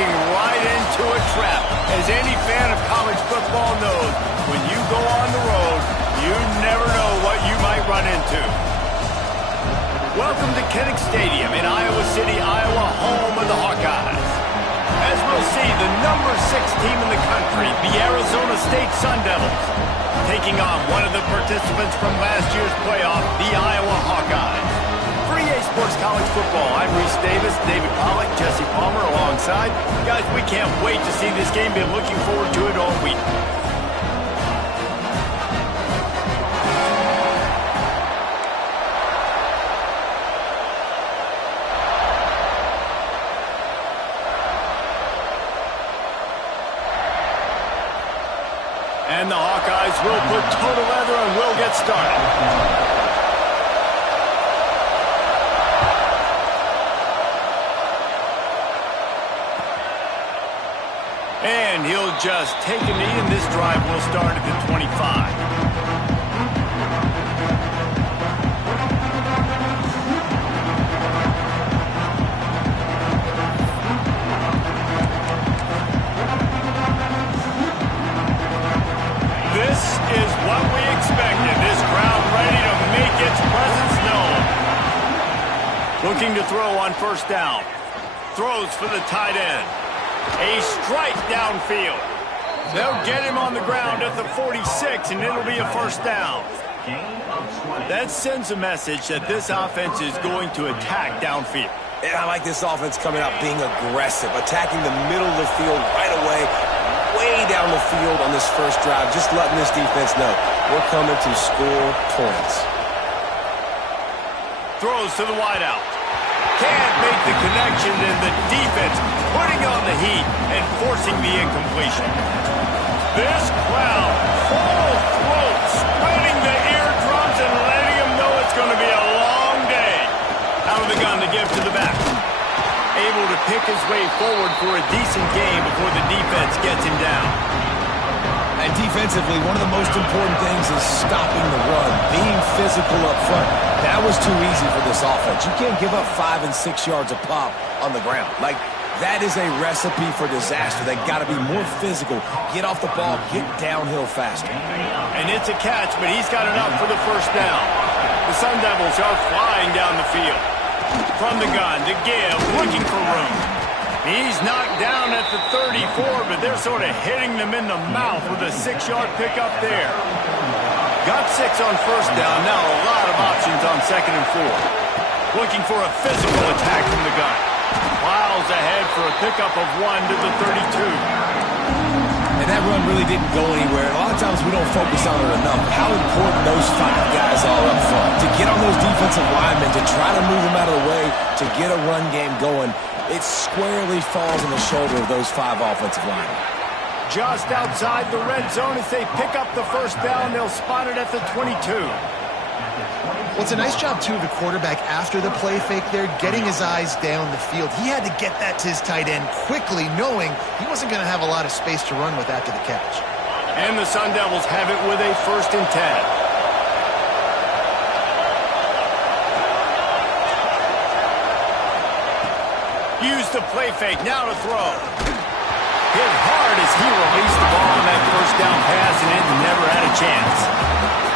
walking right into a trap. As any fan of college football knows, when you go on the road, you never know what you might run into. Welcome to Kinnick Stadium in Iowa City, Iowa, home of the Hawkeyes. As we'll see, the number 6 team in the country, the Arizona State Sun Devils, taking on one of the participants from last year's playoff, the Iowa Hawkeyes. For EA Sports College Football, I'm Reese Davis, David Pollack, Jesse Palmer alongside. Guys, we can't wait to see this game. Been looking forward to it all week. And the Hawkeyes will put total leather and will get started. And he'll just take a knee, and this drive will start at the 25. This is what we expected. This crowd ready to make its presence known. Looking to throw on first down. Throws for the tight end. A strike downfield. They'll get him on the ground at the 46, and it'll be a first down. That sends a message that this offense is going to attack downfield. And I like this offense coming out being aggressive, attacking the middle of the field right away, way down the field on this first drive, just letting this defense know we're coming to score points. Throws to the wideout. Can't make the connection, and the defense putting on the heat and forcing the incompletion. This crowd, full throat, spreading the eardrums and letting them know it's going to be a long day. Out of the gun to give to the back. Able to pick his way forward for a decent game before the defense gets him down. And defensively, one of the most important things is stopping the run, being physical up front. That was too easy for this offense. You can't give up 5 and 6 yards a pop on the ground. Like, that is a recipe for disaster. They got to be more physical, get off the ball, get downhill faster. And it's a catch, but he's got enough for the first down. The Sun Devils are flying down the field. From the gun to give, looking for room. He's knocked down at the 34, but they're sort of hitting them in the mouth with a 6-yard pickup there. Got 6 on first down. Now a lot of options on 2nd and 4. Looking for a physical attack from the gun. Plows ahead for a pickup of 1 to the 32. And that run really didn't go anywhere. A lot of times we don't focus on it enough. How important those 5 guys are up front. To get on those defensive linemen, to try to move them out of the way, to get a run game going, it squarely falls on the shoulder of those 5 offensive linemen. Just outside the red zone as they pick up the first down. They'll spot it at the 22. Well, it's a nice job, too, of the quarterback after the play fake there, getting his eyes down the field. He had to get that to his tight end quickly, knowing he wasn't going to have a lot of space to run with after the catch. And the Sun Devils have it with a 1st and 10. Use the play fake, now to throw. Hit hard as he released the ball on that first down pass, and it never had a chance.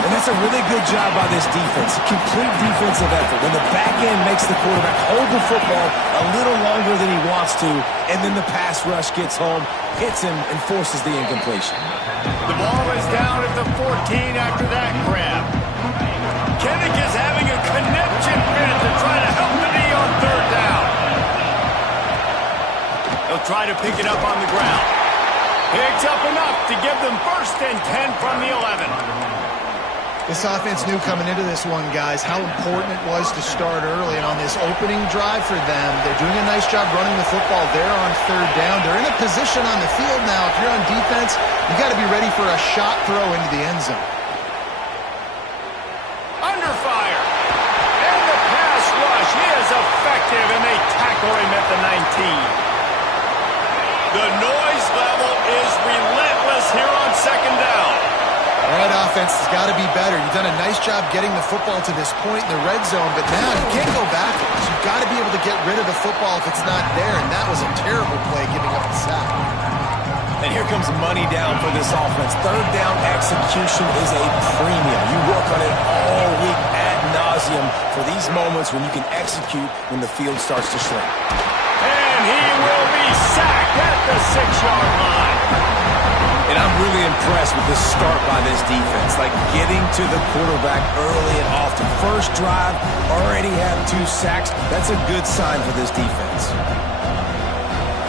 And that's a really good job by this defense. Complete defensive effort. When the back end makes the quarterback hold the football a little longer than he wants to, and then the pass rush gets home, hits him, and forces the incompletion. The ball is down at the 14 after that grab. Kinnick is having a connection bid to try to help the knee on 3rd down. He'll try to pick it up on the ground. Picks up enough to give them 1st and 10 from the 11. This offense knew coming into this one, guys, how important it was to start early. And on this opening drive for them, they're doing a nice job running the football there on 3rd down. They're in a position on the field now. If you're on defense, you got to be ready for a shot throw into the end zone. Under fire. And the pass rush is effective, and they tackle him at the 19. The noise level is relentless here on 2nd down. Right off defense has got to be better. You've done a nice job getting the football to this point in the red zone, but now you can't go backwards. You've got to be able to get rid of the football if it's not there, and that was a terrible play giving up the sack. And here comes money down for this offense. Third down execution is a premium. You work on it all week ad nauseum for these moments when you can execute when the field starts to shrink. And he will be sacked at the 6-yard line. And I'm really impressed with this start by this defense. Like getting to the quarterback early and often. First drive, already have 2 sacks. That's a good sign for this defense.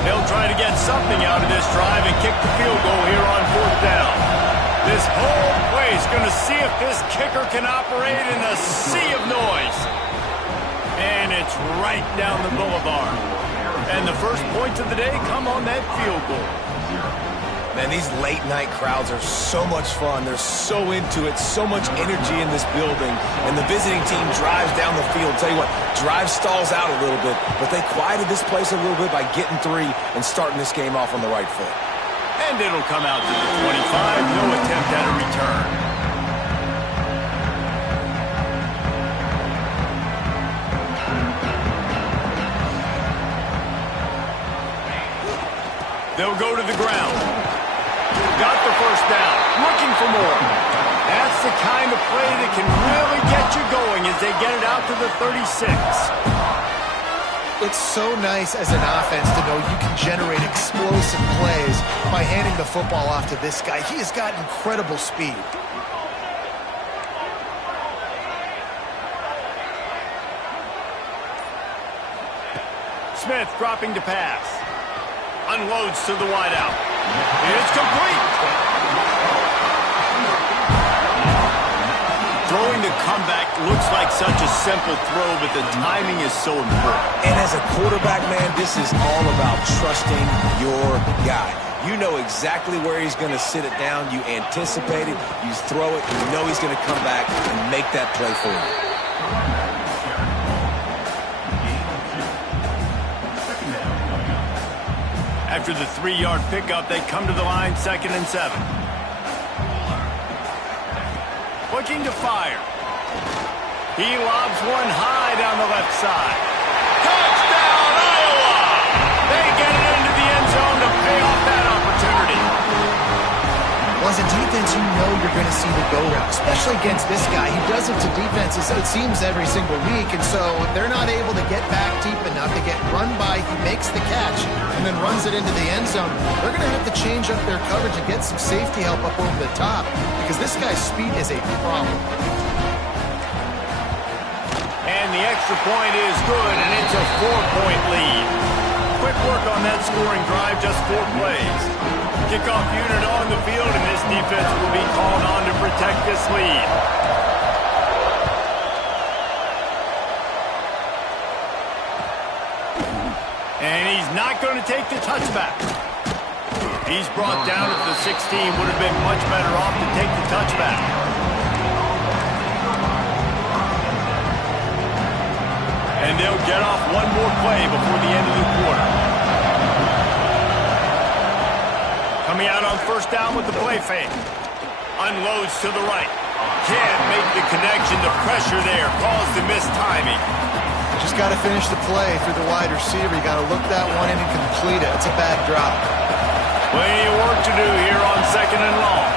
They'll try to get something out of this drive and kick the field goal here on 4th down. This whole place going to see if this kicker can operate in a sea of noise. And it's right down the boulevard. And the first points of the day come on that field goal. Man, these late-night crowds are so much fun. They're so into it, so much energy in this building. And the visiting team drives down the field. Tell you what, drive stalls out a little bit, but they quieted this place a little bit by getting 3 and starting this game off on the right foot. And it'll come out to the 25. No attempt at a return. They'll go to the ground. Got the first down. Looking for more. That's the kind of play that can really get you going as they get it out to the 36. It's so nice as an offense to know you can generate explosive plays by handing the football off to this guy. He has got incredible speed. Smith dropping to pass. Unloads to the wideout. It's complete. Throwing the comeback looks like such a simple throw, but the timing is so important. And as a quarterback, man, this is all about trusting your guy. You know exactly where he's going to sit it down. You anticipate it. You throw it. You know he's going to come back and make that play for you. After the 3-yard pickup, they come to the line, 2nd and 7. Looking to fire. He lobs one high down the left side. Touchdown, Iowa! They get it into the end zone to pay off that opportunity. Well, as a defense, you know you're going to see the go route, especially against this guy. He does it to defenses, it seems, every single week, and so if they're not able to get back deep enough to get run by, he makes the catch and then runs it into the end zone. They're going to have to change up their coverage and get some safety help up over the top because this guy's speed is a problem. And the extra point is good, and it's a 4-point lead. Quick work on that scoring drive, just 4 plays. Kickoff unit on the field, and this defense will be called on to protect this lead. And he's not going to take the touchback. He's brought down at the 16. Would have been much better off to take the touchback. And they'll get off one more play before the end of the quarter. Coming out on 1st down with the play fake. Unloads to the right. Can't make the connection. The pressure there caused the missed timing. Just got to finish the play through the wide receiver. You got to look that one in and complete it. It's a bad drop. Plenty of work to do here on 2nd and long.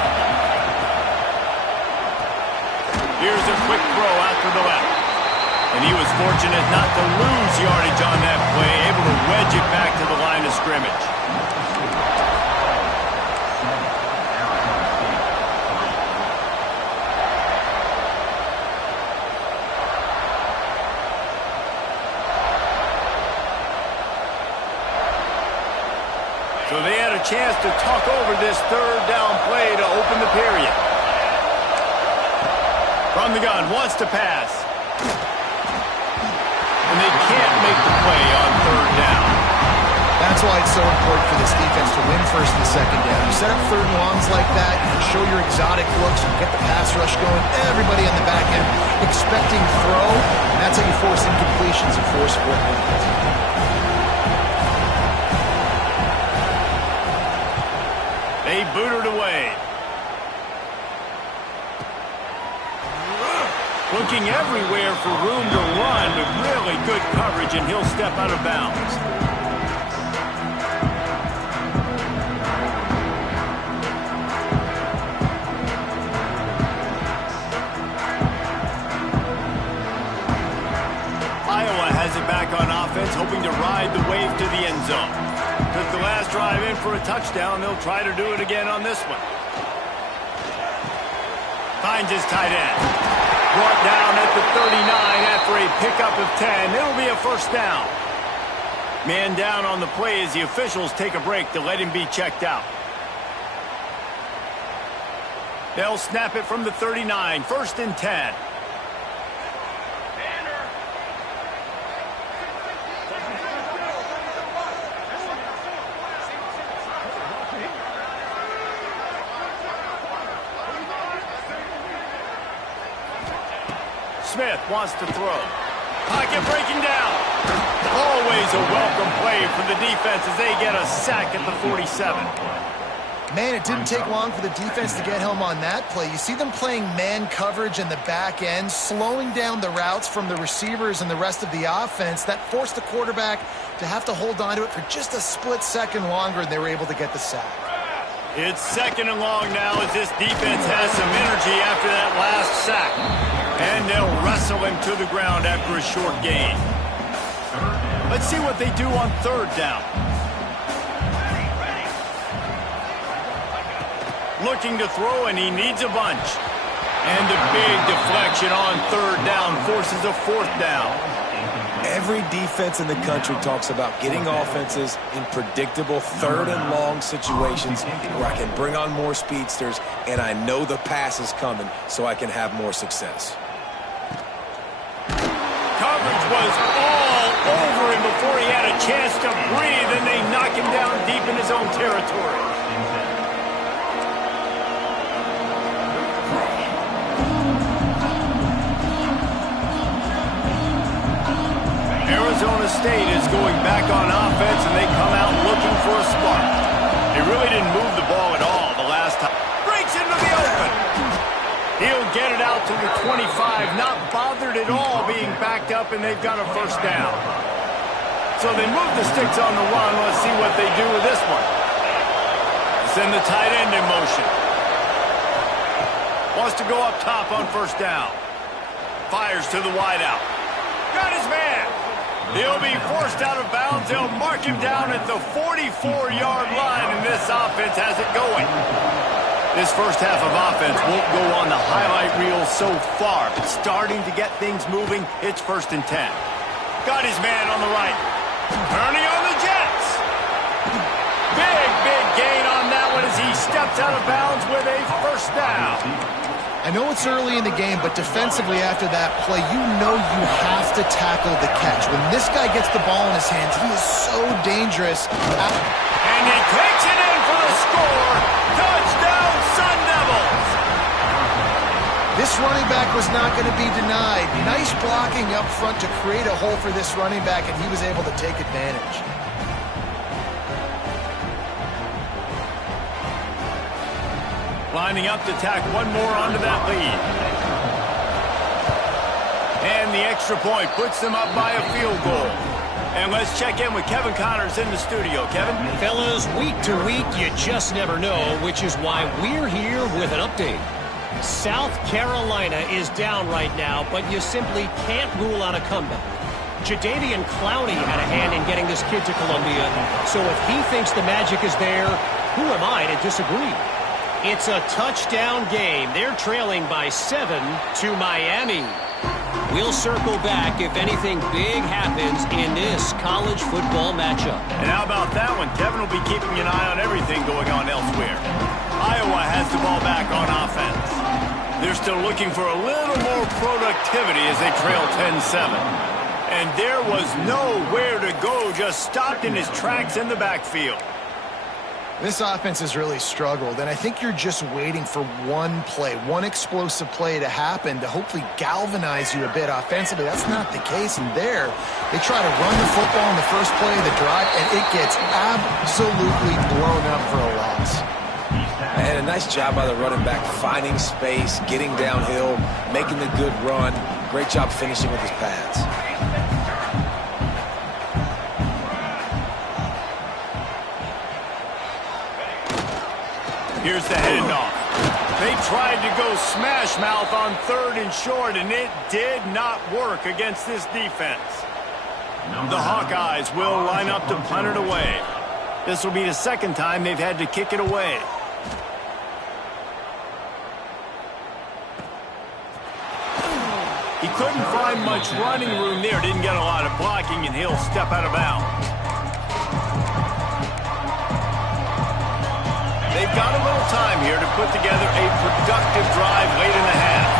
Here's a quick throw out to the left. And he was fortunate not to lose yardage on that play, able to wedge it back to the line of scrimmage. So they had a chance to talk over this 3rd down play to open the period. From the gun, wants to pass. And they can't make the play on 3rd down. That's why it's so important for this defense to win 1st and 2nd down. You set up 3rd and longs like that, you can show your exotic looks, you get the pass rush going, everybody on the back end expecting throw, and that's how you force incompletions and force 4 points. They boot it away. Looking everywhere for room to run with really good coverage, and he'll step out of bounds. Iowa has it back on offense, hoping to ride the wave to the end zone. Took the last drive in for a touchdown. They'll try to do it again on this one. Finds his tight end. Brought down at the 39 after a pickup of 10. It'll be a first down. Man down on the play as the officials take a break to let him be checked out. They'll snap it from the 39. First and 10. Smith wants to throw. Pocket breaking down. Always a welcome play for the defense as they get a sack at the 47. Man, it didn't take long for the defense to get home on that play. You see them playing man coverage in the back end, slowing down the routes from the receivers and the rest of the offense. That forced the quarterback to have to hold on to it for just a split second longer, and they were able to get the sack. It's second and long now as this defense has some energy after that last sack. And they'll wrestle him to the ground after a short gain. Let's see what they do on third down. Looking to throw, and he needs a bunch. And a big deflection on third down forces a fourth down. Every defense in the country talks about getting offenses in predictable third and long situations where I can bring on more speedsters and I know the pass is coming so I can have more success. Coverage was all over him before he had a chance to breathe, and they knock him down deep in his own territory. Arizona State is going back on offense, and they come out looking for a spark. They really didn't move the ball at all the last time. Breaks into the open. He'll get it out to the 25, not bothered at all being backed up, and they've got a first down. So they move the sticks on the run. Let's see what they do with this one. Send the tight end in motion. Wants to go up top on first down. Fires to the wideout. Got his man. He'll be forced out of bounds. They'll mark him down at the 44-yard line, and this offense has it going. This first half of offense won't go on the highlight reel so far, but starting to get things moving. It's first and 10. Got his man on the right. Turning on the Jets. Big gain on that one as he steps out of bounds with a first down. I know it's early in the game, but defensively after that play, you know you have to tackle the catch. When this guy gets the ball in his hands, he is so dangerous. And he takes it in for the score. Touchdown, Sun Devils! This running back was not going to be denied. Nice blocking up front to create a hole for this running back, and he was able to take advantage. Lining up to tack one more onto that lead. And the extra point puts them up by a field goal. And let's check in with Kevin Connors in the studio. Kevin? Fellas, week to week, you just never know, which is why we're here with an update. South Carolina is down right now, but you simply can't rule out a comeback. Jadeveon Clowney had a hand in getting this kid to Columbia, so if he thinks the magic is there, who am I to disagree? It's a touchdown game. They're trailing by 7 to Miami. We'll circle back if anything big happens in this college football matchup. And how about that one? Kevin will be keeping an eye on everything going on elsewhere. Iowa has the ball back on offense. They're still looking for a little more productivity as they trail 10-7. And there was nowhere to go, just stopped in his tracks in the backfield. This offense has really struggled, and I think you're just waiting for one play, one explosive play to happen to hopefully galvanize you a bit offensively. That's not the case, and there, they try to run the football in the first play of the drive, and it gets absolutely blown up for a loss. And a Nice job by the running back, finding space, getting downhill, making the good run. Great job finishing with his pads. Here's the handoff. They tried to go smash mouth on 3rd and short, and it did not work against this defense. The Hawkeyes will line up to punt it away. This will be the 2nd time they've had to kick it away. He couldn't find much running room there. Didn't get a lot of blocking, and he'll step out of bounds. They've got a little time here to put together a productive drive late in the half.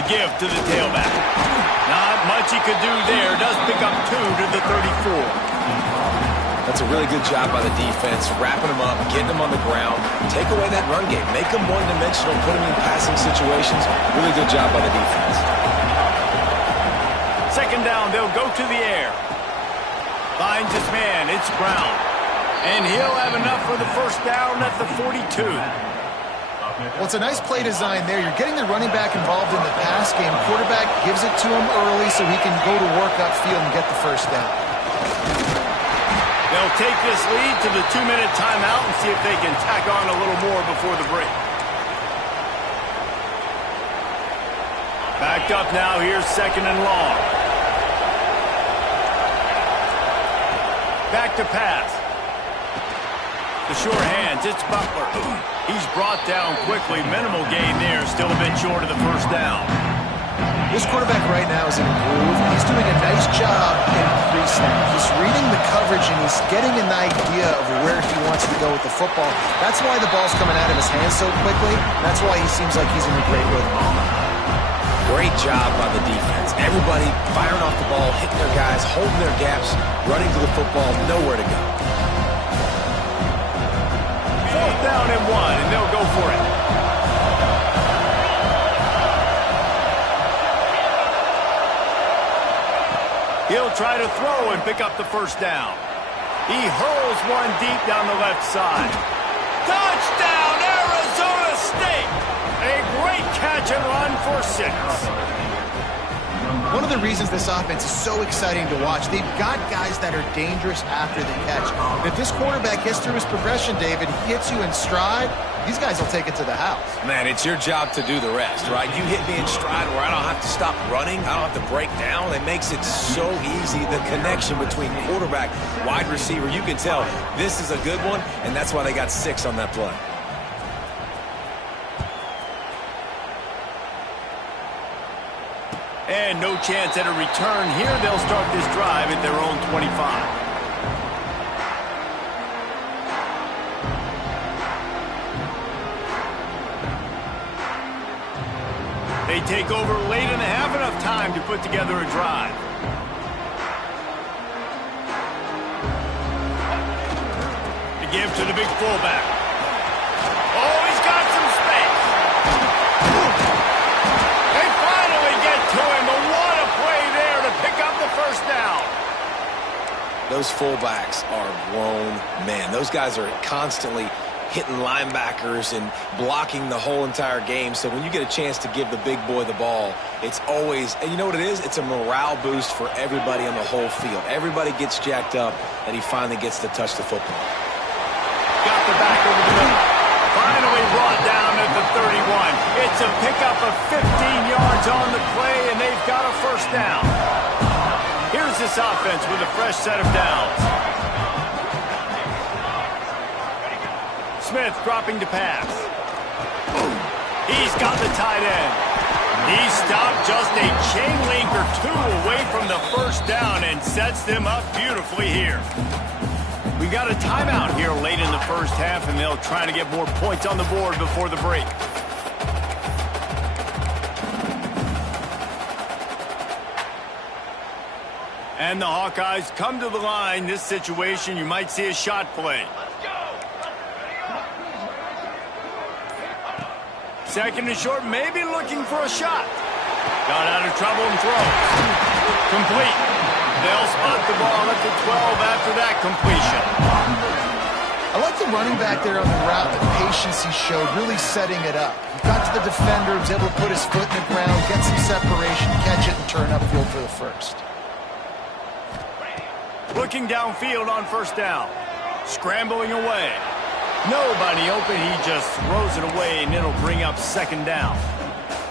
The give to the tailback. Not much he could do there. Does pick up 2 to the 34. That's a really good job by the defense, wrapping them up, getting them on the ground. Take away that run game. Make them one-dimensional, put them in passing situations. Really good job by the defense. 2nd down, they'll go to the air. Finds his man. It's Brown. And he'll have enough for the 1st down at the 42. Well, it's a nice play design there. You're getting the running back involved in the pass game. Quarterback gives it to him early so he can go to work upfield and get the 1st down. They'll take this lead to the 2-minute timeout and see if they can tack on a little more before the break. Backed up now. Here's 2nd and long. Back to pass. The short hands, it's Butler. He's brought down quickly. Minimal gain there, still a bit short of the 1st down. This quarterback right now is in a groove. He's doing a nice job in pre-snap. He's reading the coverage, and he's getting an idea of where he wants to go with the football. That's why the ball's coming out of his hands so quickly. That's why he seems like he's in a great rhythm. Great job by the defense. Everybody firing off the ball, hitting their guys, holding their gaps, running to the football, nowhere to go. 4th down and 1, and they'll go for it. He'll try to throw and pick up the 1st down. He hurls one deep down the left side. Touchdown, Arizona State! A great catch and run for 6. One of the reasons this offense is so exciting to watch, they've got guys that are dangerous after the catch. If this quarterback gets through his progression, David, he hits you in stride, these guys will take it to the house. Man, it's your job to do the rest, right? You hit me in stride where I don't have to stop running. I don't have to break down. It makes it so easy. The connection between quarterback, wide receiver, you can tell this is a good one, and that's why they got 6 on that play. And no chance at a return here. They'll start this drive at their own 25. They take over late and have enough time to put together a drive. To give to the big fullback. Oh, he's got some space. They finally get to him, but what a play there to pick up the 1st down. Those fullbacks are grown men. Those guys are constantly hitting linebackers and blocking the whole entire game. So when you get a chance to give the big boy the ball, it's always, and you know what it is? It's a morale boost for everybody on the whole field. Everybody gets jacked up that he finally gets to touch the football. Got the back over the middle. Finally brought down at the 31. It's a pickup of 15 yards on the play, and they've got a 1st down. Here's this offense with a fresh set of downs. Smith dropping to pass. He's got the tight end. He stopped just a chain link or 2 away from the 1st down and sets them up beautifully here. We got a timeout here late in the 1st half, and they'll try to get more points on the board before the break. And the Hawkeyes come to the line. This situation, you might see a shot play. 2nd and short, maybe looking for a shot. Got out of trouble and throws. Complete. They'll spot the ball at the 12 after that completion. I like the running back there on the route, the patience he showed, really setting it up. He got to the defender, was able to put his foot in the ground, get some separation, catch it, and turn upfield for the first. Looking downfield on first down. Scrambling away. Nobody open. He just throws it away, and it'll bring up second down.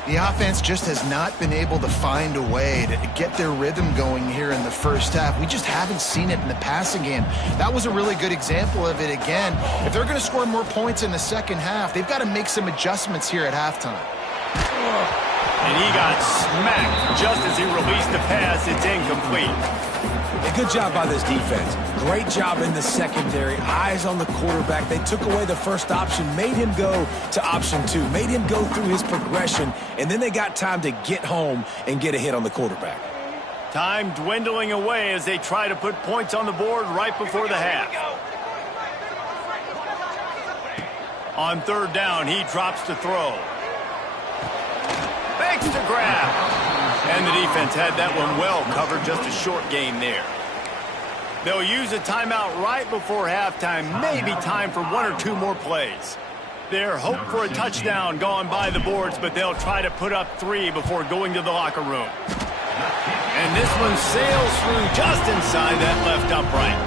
The offense just has not been able to find a way to get their rhythm going here in the first half. We just haven't seen it in the passing game. That was a really good example of it again. If they're going to score more points in the second half, they've got to make some adjustments here at halftime. And he got smacked just as he released the pass. It's incomplete. A good job by this defense. Great job in the secondary. Eyes on the quarterback. They took away the first option, made him go to option 2, made him go through his progression, and then they got time to get home and get a hit on the quarterback. Time dwindling away as they try to put points on the board right before the half. On third down, he drops to throw. Fakes to grab. And the defense had that one well covered, just a short gain there. They'll use a timeout right before halftime, maybe time for 1 or 2 more plays. Their hope for a touchdown gone by the boards, but they'll try to put up 3 before going to the locker room. And this one sails through just inside that left upright.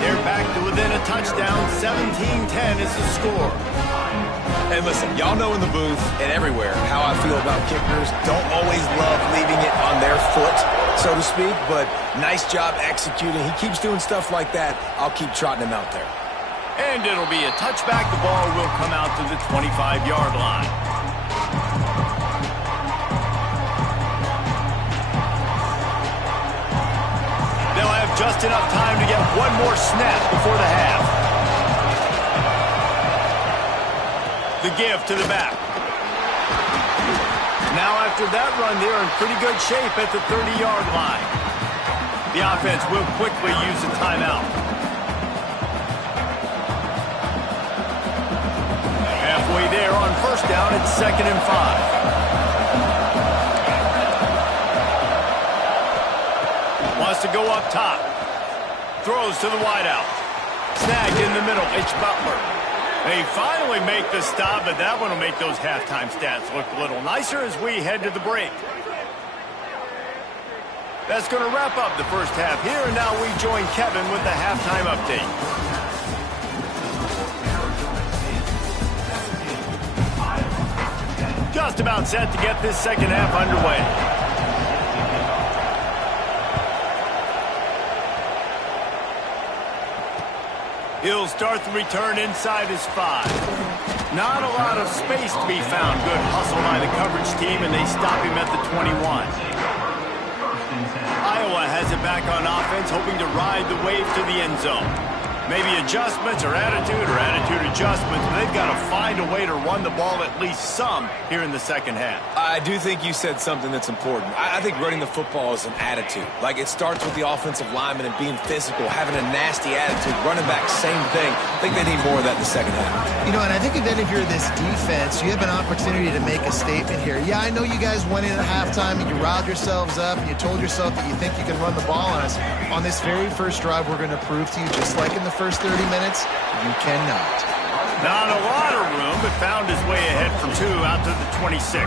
They're back to within a touchdown. 17-10 is the score. And listen, y'all know in the booth and everywhere how I feel about kickers. Don't always love leaving it on their foot, so to speak, but nice job executing. He keeps doing stuff like that. I'll keep trotting him out there. And it'll be a touchback. The ball will come out to the 25-yard line. They'll have just enough time to get one more snap before the half. The give to the back. Now after that run, they're in pretty good shape at the 30-yard line. The offense will quickly use a timeout. Halfway there on first down, it's 2nd and 5. Wants to go up top. Throws to the wideout. Snagged in the middle. It's Butler. They finally make the stop, but that one will make those halftime stats look a little nicer as we head to the break. That's going to wrap up the first half here, and now we join Kevin with the halftime update. Just about set to get this second half underway. He'll start the return inside his 5. Not a lot of space to be found. Good hustle by the coverage team, and they stop him at the 21. Iowa has it back on offense, hoping to ride the wave to the end zone. Maybe adjustments or attitude adjustments, but they've got to find a way to run the ball at least some here in the second half. I do think you said something that's important. I think running the football is an attitude. Like, it starts with the offensive lineman and being physical, having a nasty attitude. Running back, same thing. I think they need more of that in the second half. You know, and I think that if you're this defense, you have an opportunity to make a statement here. Yeah, I know you guys went in at halftime and you riled yourselves up and you told yourself that you think you can run the ball on us. On this very first drive, we're going to prove to you, just like in the first 30 minutes, you cannot. Not a lot of room, but found his way ahead for 2 out to the 26.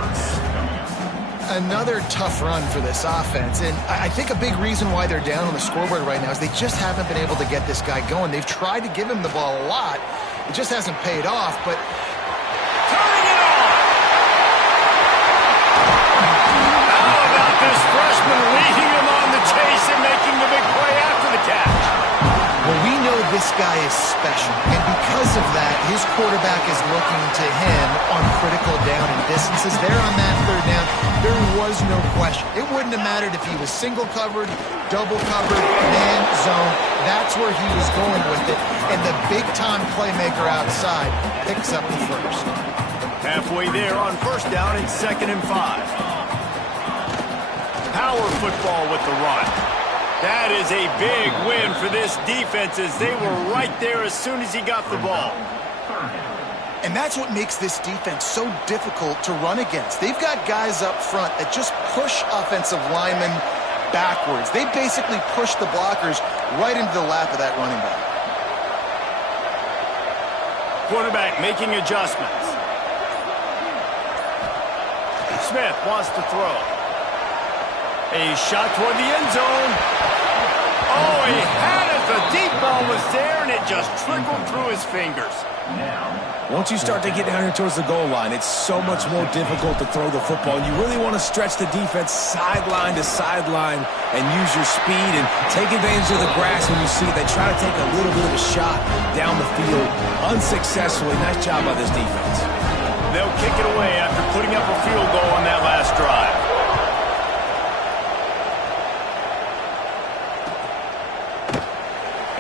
Another tough run for this offense, and I think a big reason why they're down on the scoreboard right now is they just haven't been able to get this guy going. They've tried to give him the ball a lot. It just hasn't paid off, but turning it on! How about this freshman leading him on the chase and making the big play after the catch? Well, we know this guy is special, and because of that, his quarterback is looking to him on critical down and distances. There on that third down, there was no question. It wouldn't have mattered if he was single covered, double covered, man, zone. That's where he was going with it, and the big-time playmaker outside picks up the first. Halfway there on first down, it's 2nd and 5. Power football with the run. That is a big win for this defense as they were right there as soon as he got the ball. And that's what makes this defense so difficult to run against. They've got guys up front that just push offensive linemen backwards. They basically push the blockers right into the lap of that running back. Quarterback making adjustments. Smith wants to throw. A shot toward the end zone. Oh, he had it. The deep ball was there, and it just trickled through his fingers. Once you start to get down here towards the goal line, it's so much more difficult to throw the football. And you really want to stretch the defense sideline to sideline and use your speed and take advantage of the grass when you see it. They try to take a little bit of a shot down the field unsuccessfully. Nice job by this defense. They'll kick it away after putting up a field goal on that last drive.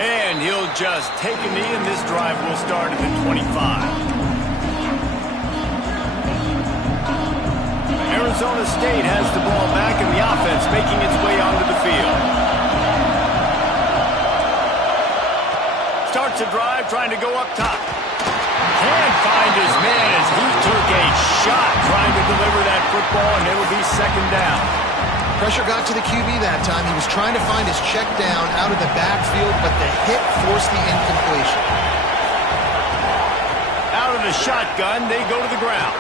And he'll just take a knee, and this drive will start at the 25. Arizona State has the ball back, and the offense making its way onto the field. Starts a drive, trying to go up top. Can't find his man as he took a shot trying to deliver that football, and it'll be second down. Pressure got to the QB that time. He was trying to find his check down out of the backfield, but the hit forced the incompletion. Out of the shotgun, they go to the ground.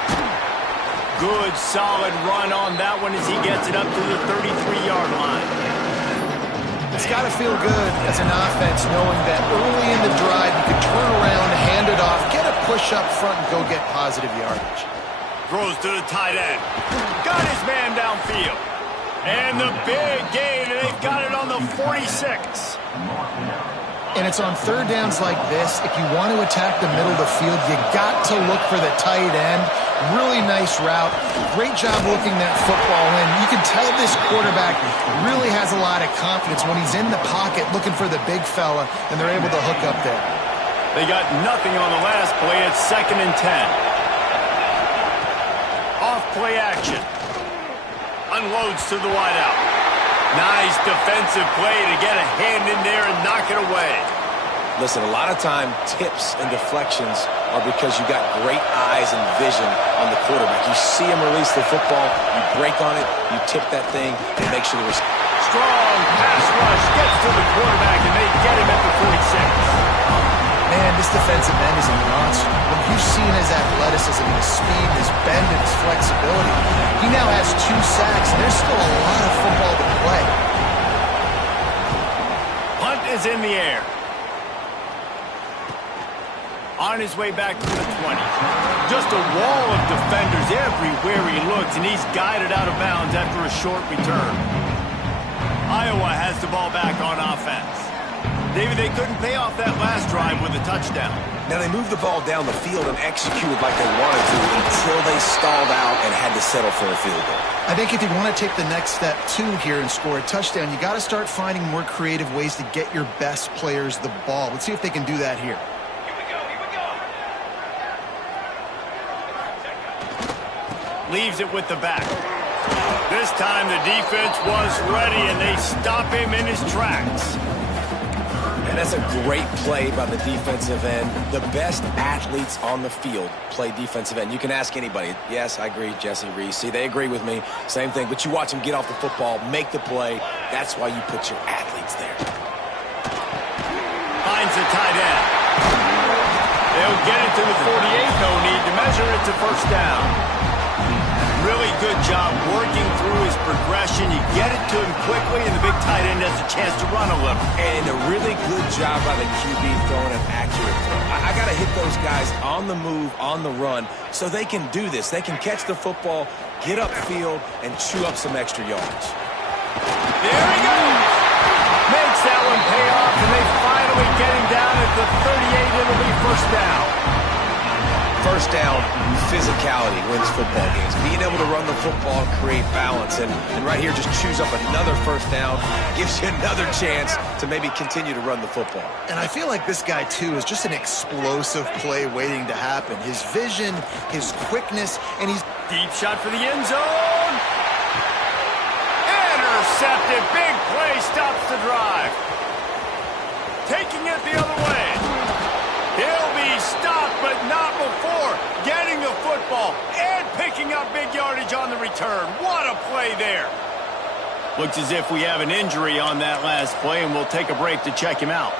Good, solid run on that one as he gets it up to the 33-yard line. It's got to feel good as an offense knowing that early in the drive you could turn around, hand it off, get a push up front, and go get positive yardage. Throws to the tight end. Got his man downfield. And the big gain, and they've got it on the 46. And it's on third downs like this. If you want to attack the middle of the field, you got to look for the tight end. Really nice route. Great job looking that football in. You can tell this quarterback really has a lot of confidence when he's in the pocket looking for the big fella, and they're able to hook up there. They got nothing on the last play. It's 2nd and 10. Off play action. Unloads to the wideout. Nice defensive play to get a hand in there and knock it away. Listen, a lot of time, tips and deflections are because you got great eyes and vision on the quarterback. You see him release the football, you break on it, you tip that thing, and make sure there's strong pass rush gets to the quarterback, and they get him at the 46. Man, this defensive end is a monster. When you've seen his athleticism, his speed, his bend, and his flexibility, he now has 2 sacks, and there's still a lot of football to play. Punt is in the air. On his way back to the 20. Just a wall of defenders everywhere he looks, and he's guided out of bounds after a short return. Iowa has the ball back on offense. David, they couldn't pay off that last drive with a touchdown. Now, they moved the ball down the field and executed like they wanted to until they stalled out and had to settle for a field goal. I think if you want to take the next step, too, here and score a touchdown, you got to start finding more creative ways to get your best players the ball. Let's see if they can do that here. Leaves it with the back. This time the defense was ready, and they stop him in his tracks. And that's a great play by the defensive end. The best athletes on the field play defensive end. You can ask anybody. Yes, I agree, Jesse Reese. See, they agree with me. Same thing. But you watch them get off the football, make the play. That's why you put your athletes there. Finds the tight end. They'll get it to the 48. No need to measure it to first down. Really good job working through his progression. You get it to him quickly, and the big tight end has a chance to run a little. And a really good job by the QB throwing an accurate throw. I got to hit those guys on the move, on the run, so they can do this. They can catch the football, get upfield, and chew up some extra yards. There he goes. Makes that one pay off, and they finally get him down at the 38. It'll be first down. First down, physicality wins football games. Being able to run the football, create balance, and right here just chews up another first down, gives you another chance to maybe continue to run the football. And I feel like this guy, too, is just an explosive play waiting to happen. His vision, his quickness, and he's... Deep shot for the end zone. Intercepted. Big play stops the drive. Taking it the other way. He'll be stopped, but not before getting the football and picking up big yardage on the return. What a play there. Looks as if we have an injury on that last play, and we'll take a break to check him out.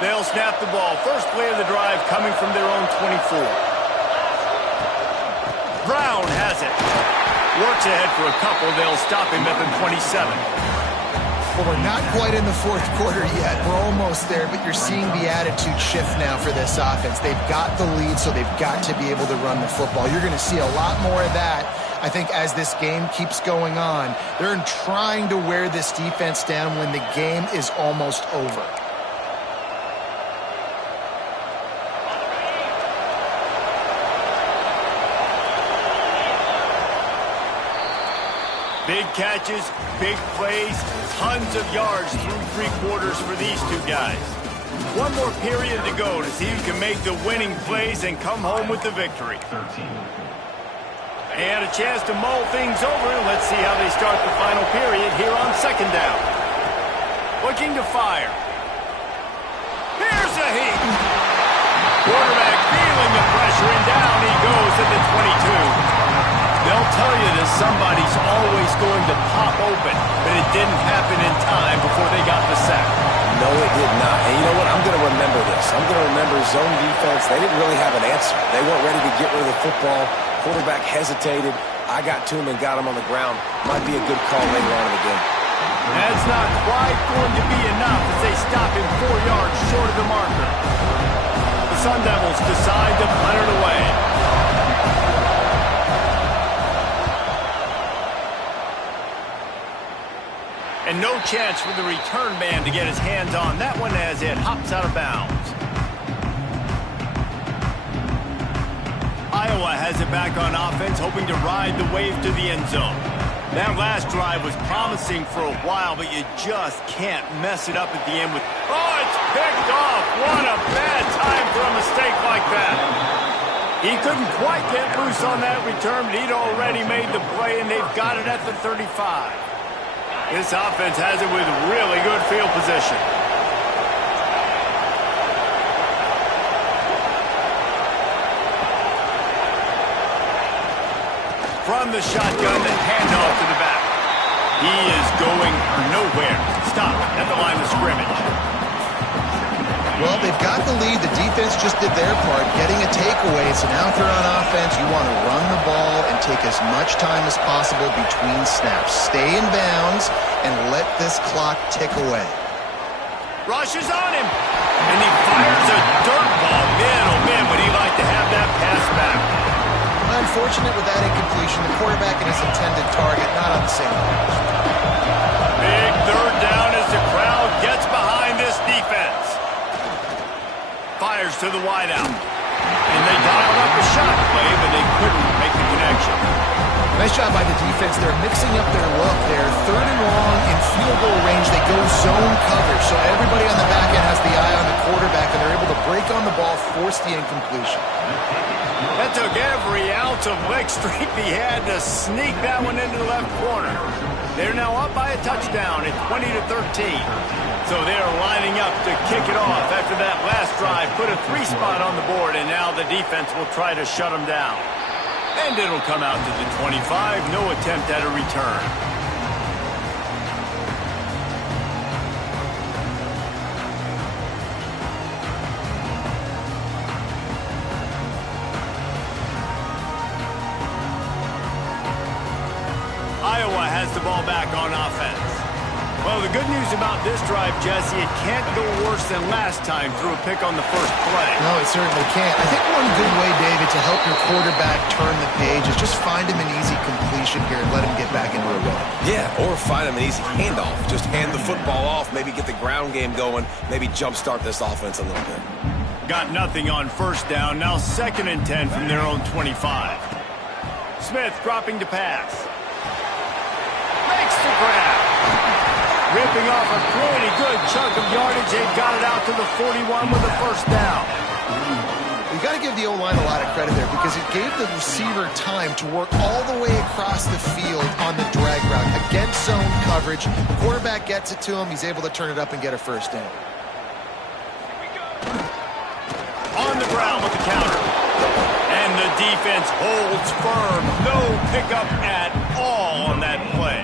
They'll snap the ball. First play of the drive coming from their own 24. Brown has it. Works ahead for a couple. They'll stop him at the 27. Well, we're not quite in the fourth quarter yet. We're almost there, but you're seeing the attitude shift now for this offense. They've got the lead, so they've got to be able to run the football. You're going to see a lot more of that, I think, as this game keeps going on. They're trying to wear this defense down when the game is almost over. Big catches, big plays, tons of yards through 3 quarters for these two guys. One more period to go to see who can make the winning plays and come home with the victory. And a chance to mull things over. Let's see how they start the final period here on second down. Looking to fire. Here's a heat. Quarterback feeling the pressure, and down he goes at the 22. They'll tell you that somebody's always going to pop open, but it didn't happen in time before they got the sack. No, it did not. And you know what? I'm going to remember this. I'm going to remember zone defense. They didn't really have an answer. They weren't ready to get rid of the football. Quarterback hesitated. I got to him and got him on the ground. Might be a good call later on in the game. That's not quite going to be enough as they stop him 4 yards short of the marker. The Sun Devils decide to punt it away. And no chance for the return man to get his hands on that one as it hops out of bounds. Iowa has it back on offense, hoping to ride the wave to the end zone. That last drive was promising for a while, but you just can't mess it up at the end with... Oh, it's picked off! What a bad time for a mistake like that. He couldn't quite get loose on that return, but he'd already made the play, and they've got it at the 35. This offense has it with really good field position. From the shotgun, the handoff to the back. He is going nowhere. Stop at the line of scrimmage. Well, they've got the lead. The defense just did their part, getting a takeaway. So now if they're on offense, you want to run the ball and take as much time as possible between snaps. Stay in bounds and let this clock tick away. Rush is on him. And he fires a dirt ball. Man, oh man, would he like to have that pass back. Unfortunate with that incompletion. The quarterback and his intended target not on the same page. Big third down as the crowd gets behind this defense. Fires to the wideout. And they dialed up a shot play, but they couldn't make the connection. Nice job by the defense. They're mixing up their look there. Third and long in field goal range. They go zone coverage. So everybody on the back end has the eye on the quarterback, and they're able to break on the ball, force the incompletion. That took every ounce of leg strength he had to sneak that one into the left corner. They're now up by a touchdown at 20-13. So they're lining up to kick it off after that last drive. Put a 3-spot on the board, and now the defense will try to shut them down. And it'll come out to the 25. No attempt at a return. Iowa has the ball back on offense. Well, the good news about this drive, Jesse, it can't go worse than last time through a pick on the first play. No, it certainly can't. I think one good way, David, to help your quarterback turn the page is just find him an easy completion here and let him get back into a rhythm. Yeah, or find him an easy handoff. Just hand the football off, maybe get the ground game going, maybe jumpstart this offense a little bit. Got nothing on first down. Now 2nd and 10 from their own 25. Smith dropping to pass. Makes the grab. Ripping off a pretty good chunk of yardage. They've got it out to the 41 with a first down. You got to give the O-line a lot of credit there because it gave the receiver time to work all the way across the field on the drag route against zone coverage. The quarterback gets it to him. He's able to turn it up and get a first down. On the ground with the counter. And the defense holds firm. No pickup at all on that play.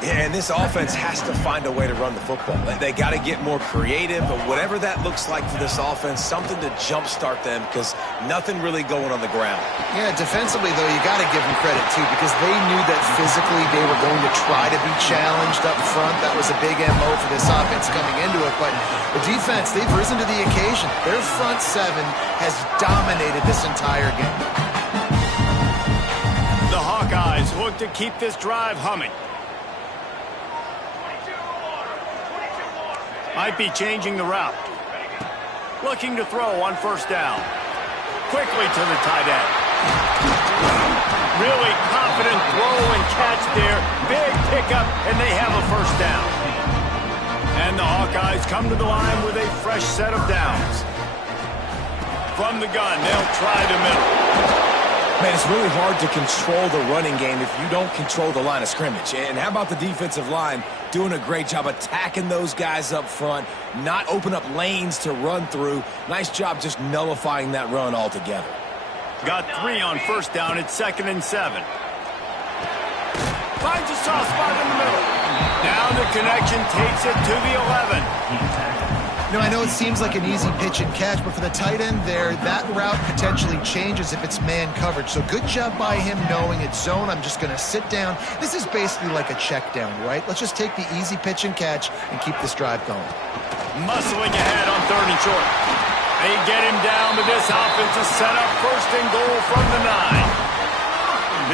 Yeah, And this offense has to find a way to run the football. They got to get more creative, but whatever that looks like for this offense, something to jumpstart them because nothing really going on the ground. Yeah, defensively, though, you got to give them credit, too, because they knew that physically they were going to try to be challenged up front. That was a big MO for this offense coming into it. But the defense, they've risen to the occasion. Their front seven has dominated this entire game. The Hawkeyes look to keep this drive humming. Might be changing the route. Looking to throw on first down. Quickly to the tight end. Really confident throw and catch there. Big pickup, and they have a first down. And the Hawkeyes come to the line with a fresh set of downs. From the gun, they'll try the middle. Man, it's really hard to control the running game if you don't control the line of scrimmage. And how about the defensive line doing a great job attacking those guys up front, not open up lanes to run through. Nice job just nullifying that run altogether. Got 3 on first down. It's 2nd and 7. Finds a soft spot in the middle. Down the connection, takes it to the 11. You know, I know it seems like an easy pitch and catch, but for the tight end there, that route potentially changes if it's man coverage. So good job by him knowing it's zone. I'm just going to sit down. This is basically like a check down, right? Let's just take the easy pitch and catch and keep this drive going. Muscling ahead on 3rd and short. They get him down, but this offense is set up 1st and goal from the 9.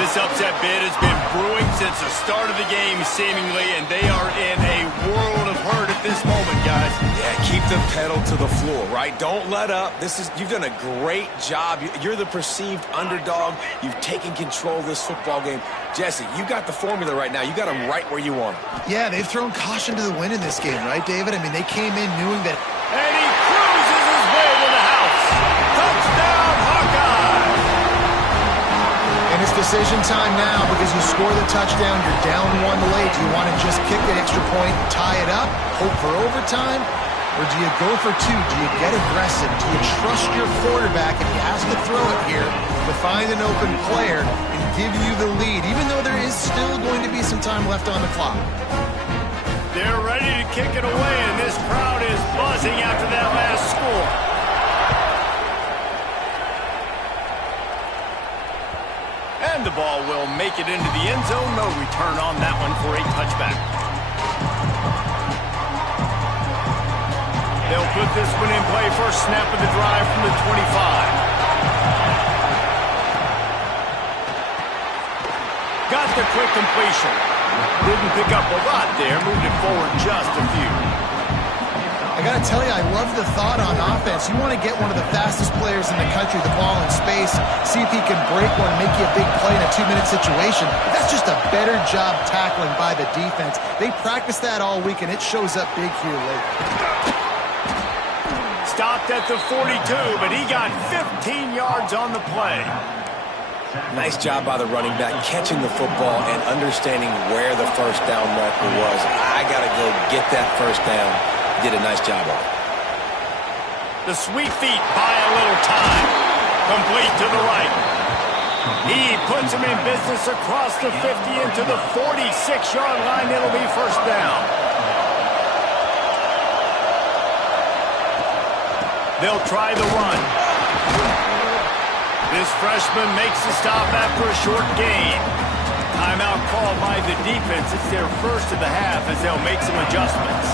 This upset bid has been brewing since the start of the game, seemingly, and they are in a world of hurt at this moment, guys. Yeah, keep the pedal to the floor, right? Don't let up. You've done a great job. You're the perceived underdog. You've taken control of this football game. Jesse, you got the formula right now. You got them right where you want them. Yeah, they've thrown caution to the wind in this game, right, David? I mean, they came in knowing that. And he cruises his way to the house. Touchdown, Hawkeye! And it's decision time now because you score the touchdown, you're down 1 late. Do you want to just kick the extra point, tie it up, hope for overtime? Or do you go for 2? Do you get aggressive? Do you trust your quarterback if he has to throw it here to find an open player and give you the lead, even though there is still going to be some time left on the clock? They're ready to kick it away, and this crowd is buzzing after that last score. And the ball will make it into the end zone. No return on that one for a touchback. They'll put this one in play. First snap of the drive from the 25. Got the quick completion. Didn't pick up a lot there. Moved it forward just a few. I got to tell you, I love the thought on offense. You want to get one of the fastest players in the country the ball in space, see if he can break one, make you a big play in a 2-minute situation. But that's just a better job tackling by the defense. They practice that all week, and it shows up big here late. Stopped at the 42, but he got 15 yards on the play. Nice job by the running back, catching the football and understanding where the first down marker was. I got to go get that first down. Did a nice job of it. The sweet feet buy a little time. Complete to the right. He puts him in business across the 50 into the 46-yard line. It'll be first down. They'll try the run. This freshman makes the stop after a short gain. Timeout called by the defense. It's their first of the half as they'll make some adjustments.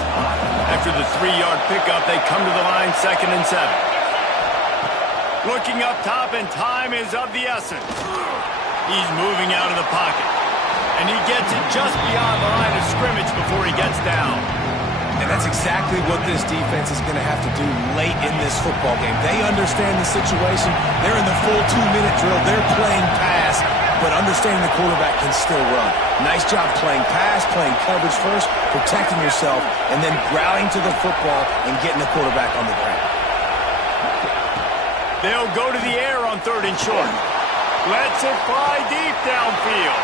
After the 3-yard pickup, they come to the line 2nd and 7. Looking up top, and time is of the essence. He's moving out of the pocket. And he gets it just beyond the line of scrimmage before he gets down. And that's exactly what this defense is going to have to do late in this football game. They understand the situation. They're in the full 2-minute drill. They're playing pass, but understanding the quarterback can still run. Nice job playing pass, playing coverage first, protecting yourself, and then rallying to the football and getting the quarterback on the ground. They'll go to the air on 3rd and short. Lets it fly deep downfield.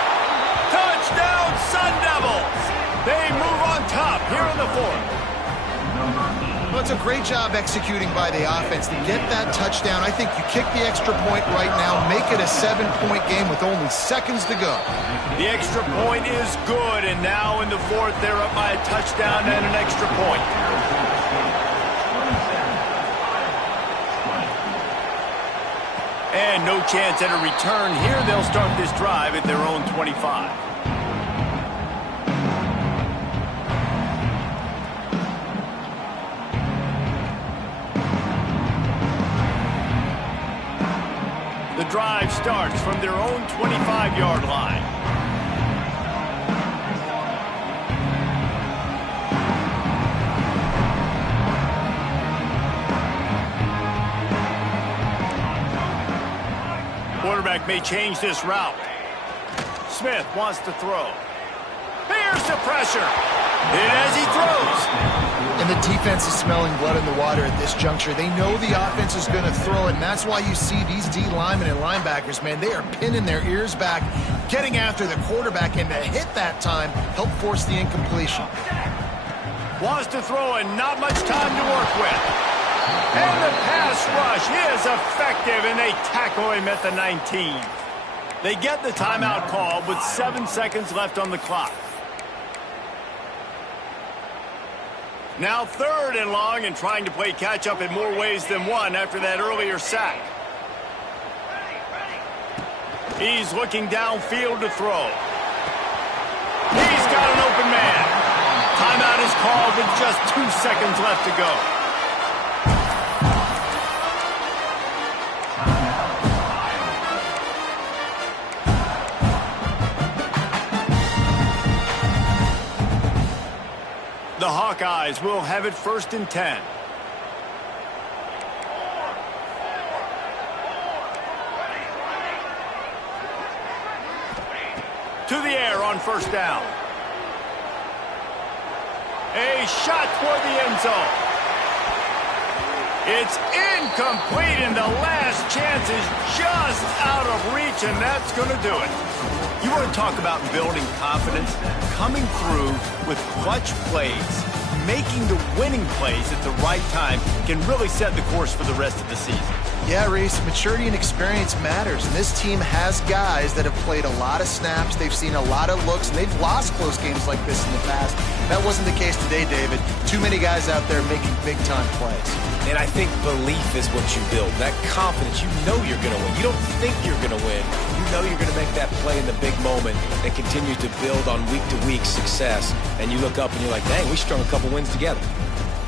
Touchdown, Sun Devils! They move on top here in the 4th. Well, it's a great job executing by the offense to get that touchdown. I think you kick the extra point right now, make it a 7-point game with only seconds to go. The extra point is good, and now in the fourth, they're up by a touchdown and an extra point. And no chance at a return here. They'll start this drive at their own 25. The drive starts from their own 25-yard line. Quarterback may change this route. Smith wants to throw. Here's the pressure. And as he throws. And the defense is smelling blood in the water at this juncture. They know the offense is going to throw it, and that's why you see these D linemen and linebackers, man, they are pinning their ears back, getting after the quarterback, and to hit that time, help force the incompletion. Wants to throw and not much time to work with. And the pass rush is effective, and they tackle him at the 19. They get the timeout call with 7 seconds left on the clock. Now 3rd and long, and trying to play catch-up in more ways than one after that earlier sack. He's looking downfield to throw. He's got an open man. Timeout is called with just 2 seconds left to go. The Hawkeyes will have it 1st and 10. To the air on 1st down. A shot toward the end zone. It's incomplete, and the last chance is just out of reach, and that's going to do it. You want to talk about building confidence? Coming through with clutch plays, making the winning plays at the right time can really set the course for the rest of the season. Yeah, Reese, maturity and experience matters, and this team has guys that have played a lot of snaps, they've seen a lot of looks, and they've lost close games like this in the past. That wasn't the case today, David. Too many guys out there making big-time plays. And I think belief is what you build. That confidence, you know you're going to win. You don't think you're going to win. You know you're going to make that play in the big moment that continues to build on week-to-week success. And you look up and you're like, dang, we strung a couple wins together.